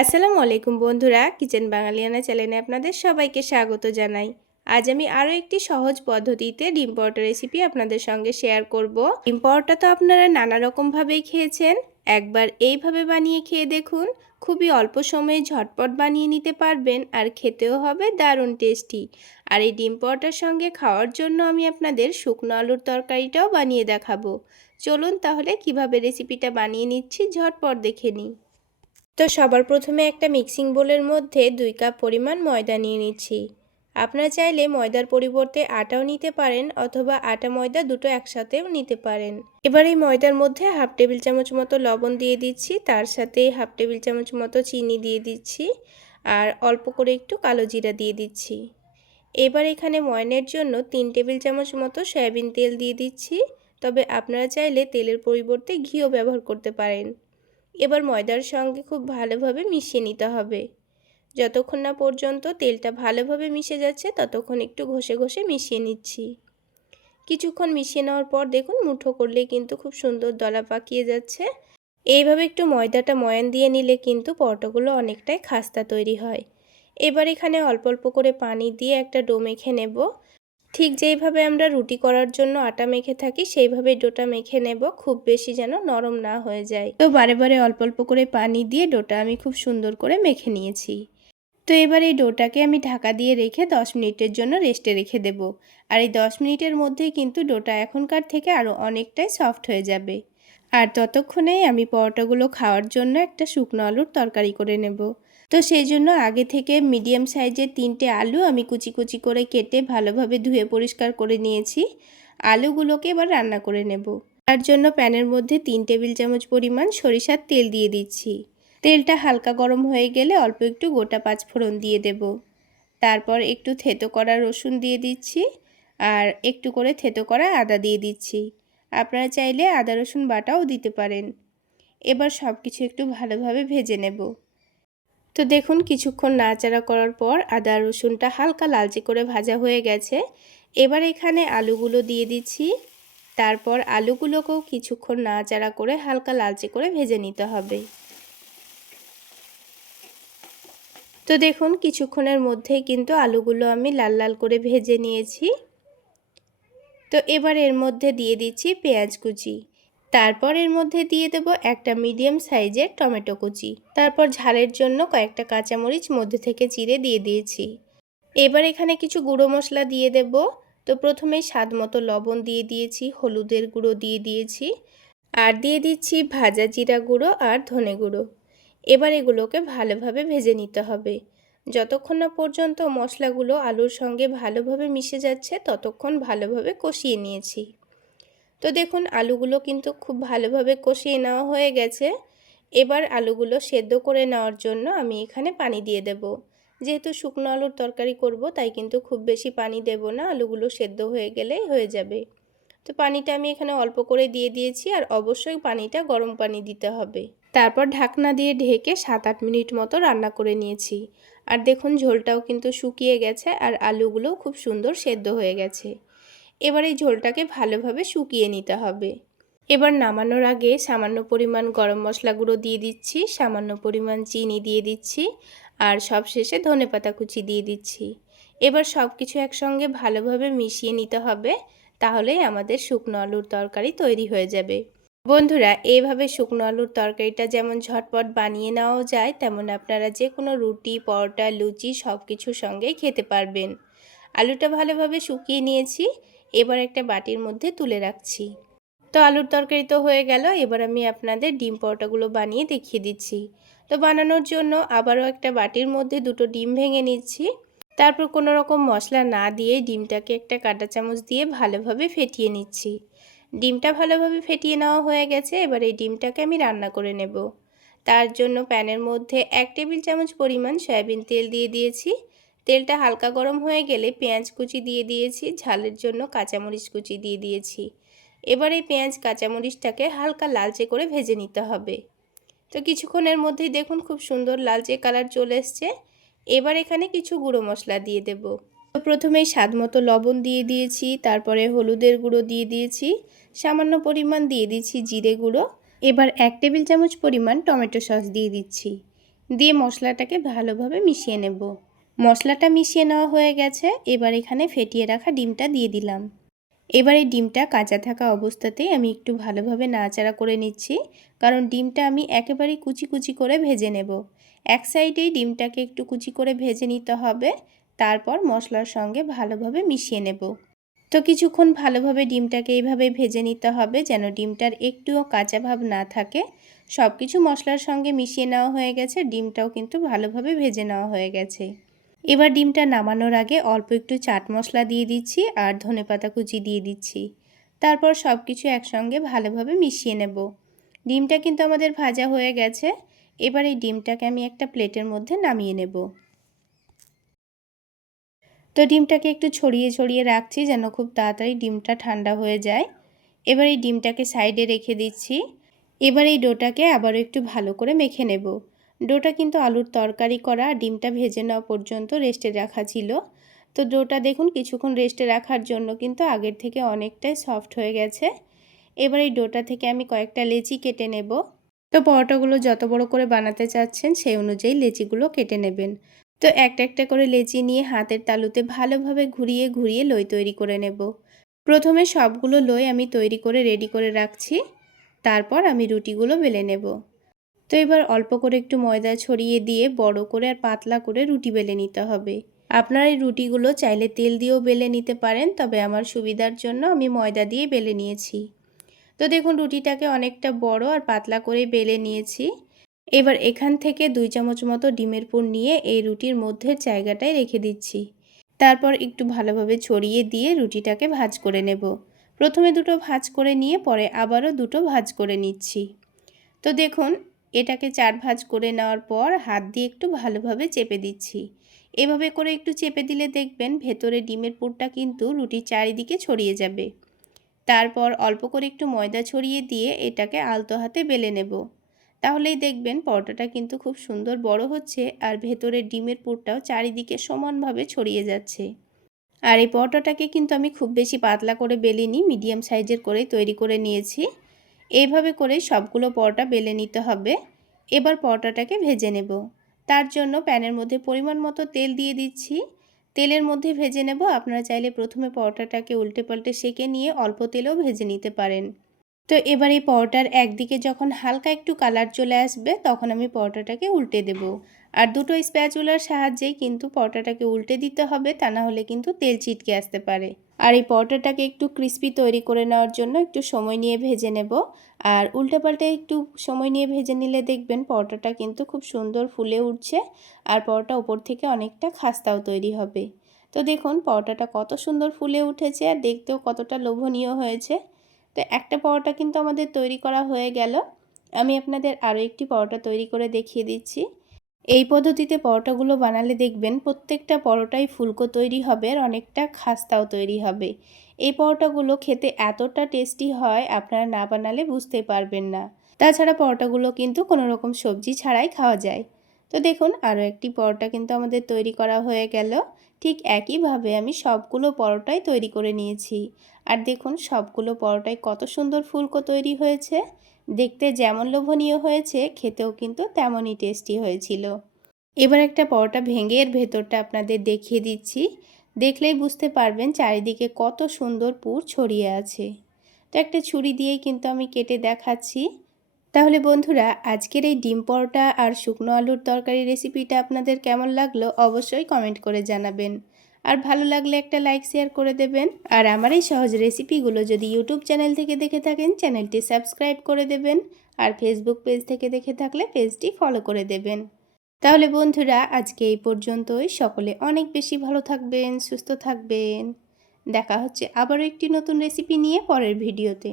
আসসালামু আলাইকুম বন্ধুরা, কিচেন বাঙালিয়ানা চ্যানেলে আপনাদের সবাইকে স্বাগত জানাই। আজ আমি আরও একটি সহজ পদ্ধতিতে ডিম পরোটা রেসিপি আপনাদের সঙ্গে শেয়ার করব। ডিম পরোটা তো আপনারা নানা রকমভাবেই খেয়েছেন, একবার এইভাবে বানিয়ে খেয়ে দেখুন। খুবই অল্প সময়ে ঝটপট বানিয়ে নিতে পারবেন আর খেতেও হবে দারুণ টেস্টি। আর এই ডিম পরোটার সঙ্গে খাওয়ার জন্য আমি আপনাদের শুকনো আলুর তরকারিটাও বানিয়ে দেখাবো। চলুন তাহলে কিভাবে রেসিপিটা বানিয়ে নিচ্ছি ঝটপট দেখে নিই। তো সবার প্রথমে একটা মিক্সিং বোলের মধ্যে 2 কাপ পরিমাণ ময়দা নিয়ে নিচ্ছি। আপনারা চাইলে ময়দার পরিবর্তে আটাও নিতে পারেন অথবা আটা ময়দা দুটো একসাথেও নিতে পারেন। এবার এই ময়দার মধ্যে হাফ টেবিল চামচ মতো লবণ দিয়ে দিচ্ছি, তার সাথে হাফ টেবিল চামচ মতো চিনি দিয়ে দিচ্ছি আর অল্প করে একটু কালো জিরা দিয়ে দিচ্ছি। এবার এখানে ময়নের জন্য 3 টেবিল চামচ মতো সয়াবিন তেল দিয়ে দিচ্ছি, তবে আপনারা চাইলে তেলের পরিবর্তে ঘিও ব্যবহার করতে পারেন। এবার ময়দার সঙ্গে খুব ভালোভাবে মিশিয়ে নিতে হবে। যতক্ষণ না পর্যন্ত তেলটা ভালোভাবে মিশে যাচ্ছে ততক্ষণ একটু ঘষে ঘষে মিশিয়ে নিচ্ছি। কিছুক্ষণ মিশিয়ে নেওয়ার পর দেখুন মুঠো করলে কিন্তু খুব সুন্দর দলা পাকিয়ে যাচ্ছে। এইভাবে একটু ময়দাটা ময়ান দিয়ে নিলে কিন্তু পরোটাগুলো অনেকটাই খাস্তা তৈরি হয়। এবার এখানে অল্প অল্প করে পানি দিয়ে একটা ডো মেখে নেব। ঠিক যেইভাবে আমরা রুটি করার জন্য আটা মেখে থাকি সেইভাবে ডোটা মেখে নেব, খুব বেশি যেন নরম না হয়ে যায়। তো বারে বারে অল্প অল্প করে পানি দিয়ে ডোটা আমি খুব সুন্দর করে মেখে নিয়েছি। তো এবার এই ডোটাকে আমি ঢাকা দিয়ে রেখে 10 মিনিটের জন্য রেস্টে রেখে দেব। আর এই 10 মিনিটের মধ্যেই কিন্তু ডোটা এখনকার থেকে আরও অনেকটাই সফট হয়ে যাবে। আর ততক্ষণেই আমি পরোটাগুলো খাওয়ার জন্য একটা শুকনো আলুর তরকারি করে নেব। তো সেই জন্য আগে থেকে মিডিয়াম সাইজের 3টে আলু আমি কুচি কুচি করে কেটে ভালোভাবে ধুয়ে পরিষ্কার করে নিয়েছি। আলুগুলোকে এবার রান্না করে নেব। তার জন্য প্যানের মধ্যে 3 টেবিল চামচ পরিমাণ সরিষার তেল দিয়ে দিচ্ছি। তেলটা হালকা গরম হয়ে গেলে অল্প একটু গোটা পাঁচফোড়ন দিয়ে দেব। তারপর একটু থেতো করা রসুন দিয়ে দিচ্ছি আর একটু করে থেতো করা আদা দিয়ে দিচ্ছি। আপনারা চাইলে আদা রসুন বাটাও দিতে পারেন। এবার সব কিছু একটু ভালোভাবে ভেজে নেব। তো দেখুন কিছুক্ষণ নাড়াচাড়া করার পর আদা রসুনটা হালকা লালচে করে ভাজা হয়ে গেছে। এবার এখানে আলুগুলো দিয়ে দিচ্ছি। তারপর আলুগুলোকেও কিছুক্ষণ নাড়াচাড়া করে হালকা লালচে করে ভেজে নিতে হবে। তো দেখুন কিছুক্ষণের মধ্যেই কিন্তু আলুগুলো আমি লাল লাল করে ভেজে নিয়েছি। তো এবার এর মধ্যে দিয়ে দিচ্ছি পেঁয়াজ কুচি। তারপর এর মধ্যে দিয়ে দেব একটা মিডিয়াম সাইজের টমেটো কুচি। তারপর ঝালের জন্য কয়েকটা কাঁচামরিচ মধ্যে থেকে চিড়ে দিয়ে দিয়েছি। এবার এখানে কিছু গুঁড়ো মশলা দিয়ে দেব। তো প্রথমেই স্বাদ মতো লবণ দিয়ে দিয়েছি, হলুদের গুঁড়ো দিয়ে দিয়েছি আর দিয়ে দিচ্ছি ভাজা জিরা গুঁড়ো আর ধনে গুঁড়ো। এবার এগুলোকে ভালোভাবে ভেজে নিতে হবে। যতক্ষণ না পর্যন্ত মশলাগুলো আলুর সঙ্গে ভালোভাবে মিশে যাচ্ছে ততক্ষণ ভালোভাবে কষিয়ে নিয়েছি। তো দেখুন আলুগুলো কিন্তু খুব ভালোভাবে কষিয়ে নেওয়া হয়ে গেছে। এবার আলুগুলো সেদ্ধ করে নেওয়ার জন্য আমি এখানে পানি দিয়ে দেব। যেহেতু শুকনো আলুর তরকারি করব তাই কিন্তু খুব বেশি পানি দেব না, আলুগুলো সেদ্ধ হয়ে গেলেই হয়ে যাবে। তো পানিটা আমি এখানে অল্প করে দিয়ে দিয়েছি আর অবশ্যই পানিটা গরম পানি দিতে হবে। তারপর ঢাকনা দিয়ে ঢেকে 7-8 মিনিট মতো রান্না করে নিয়েছি। আর দেখুন ঝোলটাও কিন্তু শুকিয়ে গেছে আর আলুগুলোও খুব সুন্দর সেদ্ধ হয়ে গেছে। এবার এই ঝোলটাকে ভালোভাবে শুকিয়ে নিতে হবে। এবার নামানোর আগে সামান্য পরিমাণ গরম মশলা গুঁড়ো দিয়ে দিচ্ছি, সামান্য পরিমাণ চিনি দিয়ে দিচ্ছি আর সবশেষে ধনেপাতা কুচি দিয়ে দিচ্ছি। এবার সব কিছু একসঙ্গে ভালোভাবে মিশিয়ে নিতে হবে, তাহলেই আমাদের শুকনো আলুর তরকারি তৈরি হয়ে যাবে। বন্ধুরা, এইভাবে শুকনো আলুর তরকারিটা যেমন ঝটপট বানিয়ে নেওয়াও যায়, তেমন আপনারা যে কোনো রুটি, পরোটা, লুচি সব কিছুর সঙ্গেই খেতে পারবেন। আলুটা ভালোভাবে শুকিয়ে নিয়েছি, এবার একটা বাটির মধ্যে তুলে রাখছি। তো আলুর তরকারি তো হয়ে গেল, এবার আমি আপনাদের ডিম পরোটাগুলো বানিয়ে দেখিয়ে দিচ্ছি। তো বানানোর জন্য আবারও একটা বাটির মধ্যে 2টো ডিম ভেঙে নিচ্ছি। তারপর কোনো রকম মশলা না দিয়ে ডিমটাকে একটা কাঁটা চামচ দিয়ে ভালোভাবে ফেটিয়ে নিচ্ছি। ডিমটা ভালোভাবে ফেটিয়ে নেওয়া হয়ে গেছে, এবার এই ডিমটাকে আমি রান্না করে নেব। তার জন্য প্যানের মধ্যে 1 টেবিল চামচ পরিমাণ সয়াবিন তেল দিয়ে দিয়েছি। তেলটা হালকা গরম হয়ে গেলে পেঁয়াজ কুচি দিয়ে দিয়েছি, ঝালের জন্য কাঁচামরিচ কুচি দিয়ে দিয়েছি। এবার এই পেঁয়াজ কাঁচামরিচটাকে হালকা লালচে করে ভেজে নিতে হবে। তো কিছুক্ষণের মধ্যেই দেখুন খুব সুন্দর লালচে কালার চলে এসছে। এবার এখানে কিছু গুঁড়ো মশলা দিয়ে দেব। তো প্রথমেই স্বাদ মতো লবণ দিয়ে দিয়েছি, তারপরে হলুদের গুঁড়ো দিয়ে দিয়েছি, সামান্য পরিমাণ দিয়ে দিচ্ছি জিরে গুঁড়ো। এবার 1 টেবিল চামচ পরিমাণ টমেটো সস দিয়ে দিচ্ছি। দিয়ে মশলাটাকে ভালোভাবে মিশিয়ে নেব। মশলাটা মিশিয়ে নেওয়া হয়ে গেছে। এবার এখানে ফেটিয়ে রাখা ডিমটা দিয়ে দিলাম। এবার এই ডিমটা কাঁচা থাকা অবস্থাতেই আমি একটু ভালোভাবে নাড়াচাড়া করে নিচ্ছি, কারণ ডিমটা আমি একেবারেই কুচি কুচি করে ভেজে নেব। এক সাইডেই ডিমটাকে একটু কুচি করে ভেজে নিতে হবে, তারপর মশলার সঙ্গে ভালোভাবে মিশিয়ে নেব। তো কিছুক্ষণ ভালোভাবে ডিমটাকে এইভাবে ভেজে নিতে হবে, যেন ডিমটার একটুও কাঁচা ভাব না থাকে। সব কিছু মশলার সঙ্গে মিশিয়ে নেওয়া হয়ে গেছে, ডিমটাও কিন্তু ভালোভাবে ভেজে নেওয়া হয়ে গেছে। এবার ডিমটা নামানোর আগে অল্প একটু চাট মশলা দিয়ে দিচ্ছি আর ধনেপাতা কুচি দিয়ে দিচ্ছি। তারপর সব কিছু একসঙ্গে ভালোভাবে মিশিয়ে নেব। ডিমটা কিন্তু আমাদের ভাজা হয়ে গেছে। এবার এই ডিমটাকে আমি একটা প্লেটের মধ্যে নামিয়ে নেব। তো ডিমটাকে একটু ছড়িয়ে ছড়িয়ে রাখছি, যেন খুব তাড়াতাড়ি ডিমটা ঠান্ডা হয়ে যায়। এবার এই ডিমটাকে সাইডে রেখে দিচ্ছি। এবার এই ডোটাকে আবারও একটু ভালো করে মেখে নেব। ডোটা কিন্তু আলুর তরকারি করা, ডিমটা ভেজে নেওয়া পর্যন্ত রেস্টে রাখা ছিল। তো ডোটা দেখুন কিছুক্ষণ রেস্টে রাখার জন্য কিন্তু আগের থেকে অনেকটাই সফট হয়ে গেছে। এবার এই ডোটা থেকে আমি কয়েকটা লেচি কেটে নেব। তো পরোটাগুলো যত বড় করে বানাতে চাচ্ছেন সেই অনুযায়ী লেচিগুলো কেটে নেবেন। তো একটা একটা করে লেচি নিয়ে হাতের তালুতে ভালোভাবে ঘুরিয়ে ঘুরিয়ে লই তৈরি করে নেব। প্রথমে সবগুলো লই আমি তৈরি করে রেডি করে রাখছি, তারপর আমি রুটিগুলো বেলে নেব। তো এবার অল্প করে একটু ময়দা ছড়িয়ে দিয়ে বড় করে আর পাতলা করে রুটি বেলে নিতে হবে। আপনারা এই রুটিগুলো চাইলে তেল দিয়েও বেলে নিতে পারেন, তবে আমার সুবিধার জন্য আমি ময়দা দিয়ে বেলে নিয়েছি। তো দেখুন রুটিটাকে অনেকটা বড় আর পাতলা করে বেলে নিয়েছি। এবার এখান থেকে 2 চামচ মতো ডিমের পুর নিয়ে এই রুটির মধ্যের জায়গাটায় রেখে দিচ্ছি। তারপর একটু ভালোভাবে ছড়িয়ে দিয়ে রুটিটাকে ভাঁজ করে নেব। প্রথমে দুটো ভাঁজ করে নিয়ে পরে আবারও দুটো ভাঁজ করে নিচ্ছি। তো দেখুন এটাকে 4 ভাঁজ করে নেওয়ার পর হাত দিয়ে একটু ভালোভাবে চেপে দিচ্ছি। এভাবে করে একটু চেপে দিলে দেখবেন ভেতরে ডিমের পুরটা কিন্তু রুটির চারিদিকে ছড়িয়ে যাবে। তারপর অল্প করে একটু ময়দা ছড়িয়ে দিয়ে এটাকে আলতো হাতে বেলে নেব। তাহলেই দেখবেন পরোটাটা কিন্তু খুব সুন্দর বড় হচ্ছে আর ভেতরে ডিমের পুরটাও চারিদিকে সমানভাবে ছড়িয়ে যাচ্ছে। আর এই পরোটাটাকে কিন্তু আমি খুব বেশি পাতলা করে বেলিনি, মিডিয়াম সাইজের করেই তৈরি করে নিয়েছি। এইভাবে করে সবগুলো পরোটা বেলে নিতে হবে। এবার পরোটাটাকে ভেজে নেব। তার জন্য প্যানের মধ্যে পরিমাণ মতো তেল দিয়ে দিচ্ছি। তেলের মধ্যে ভেজে নেব। আপনারা চাইলে প্রথমে পরোটাটাকে উল্টে পাল্টে সেঁকে নিয়ে অল্প তেলেও ভেজে নিতে পারেন। তো এবার এই পরোটার একদিকে যখন হালকা একটু কালার চলে আসবে তখন আমি পরোটাটাকে উল্টে দেব। আর দুটো স্প্যাচুলার সাহায্যেই কিন্তু পরোটাটাকে উল্টে দিতে হবে, তা না হলে কিন্তু তেল ছিটকে আসতে পারে। আর এই পরোটাটাকে একটু ক্রিস্পি তৈরি করে নেওয়ার জন্য একটু সময় নিয়ে ভেজে নেব। আর উল্টে পাল্টে একটু সময় নিয়ে ভেজে নিলে দেখবেন পরোটাটা কিন্তু খুব সুন্দর ফুলে উঠছে আর পরোটা উপর থেকে অনেকটা খাস্তাও তৈরি হবে। তো দেখুন পরোটাটা কত সুন্দর ফুলে উঠেছে আর দেখতেও কতটা লোভনীয় হয়েছে। তো একটা পরোটা কিন্তু আমাদের তৈরি করা হয়ে গেল। আমি আপনাদের আরও একটি পরোটা তৈরি করে দেখিয়ে দিচ্ছি। এই পদ্ধতিতে পরোটাগুলো বানালে দেখবেন প্রত্যেকটা পরোটাই ফুলকো তৈরি হবে আর অনেকটা খাস্তাও তৈরি হবে। এই পরোটাগুলো খেতে এতটা টেস্টি হয় আপনারা না বানালে বুঝতে পারবেন না। তাছাড়া পরোটাগুলো কিন্তু কোনো রকম সবজি ছাড়াই খাওয়া যায়। তো দেখুন আরও একটি পরোটা কিন্তু আমাদের তৈরি করা হয়ে গেল। ঠিক একইভাবে আমি সবগুলো পরোটাই তৈরি করে নিয়েছি। আর দেখুন সবগুলো পরোটাই কত সুন্দর ফুলকো তৈরি হয়েছে। দেখতে যেমন লোভনীয় হয়েছে খেতেও কিন্তু তেমনই টেস্টি হয়েছিল। এবার একটা পরোটা ভেঙে এর ভেতরটা আপনাদের দেখিয়ে দিচ্ছি। দেখলেই বুঝতে পারবেন চারিদিকে কত সুন্দর পুর ছড়িয়ে আছে। তো একটা ছুরি দিয়েই কিন্তু আমি কেটে দেখাচ্ছি। তাহলে বন্ধুরা আজকের এই ডিম পরোটা আর শুকনো আলুর তরকারি রেসিপিটা আপনাদের কেমন লাগলো অবশ্যই কমেন্ট করে জানাবেন। আর ভালো লাগলে একটা লাইক শেয়ার করে দেবেন। আর আমার এই সহজ রেসিপিগুলো যদি ইউটিউব চ্যানেল থেকে দেখে থাকেন চ্যানেলটি সাবস্ক্রাইব করে দেবেন। আর ফেসবুক পেজ থেকে দেখে থাকলে পেজটি ফলো করে দেবেন। তাহলে বন্ধুরা আজকে এই পর্যন্তই। সকলে অনেক বেশি ভালো থাকবেন, সুস্থ থাকবেন। দেখা হচ্ছে আবারও একটি নতুন রেসিপি নিয়ে পরের ভিডিওতে।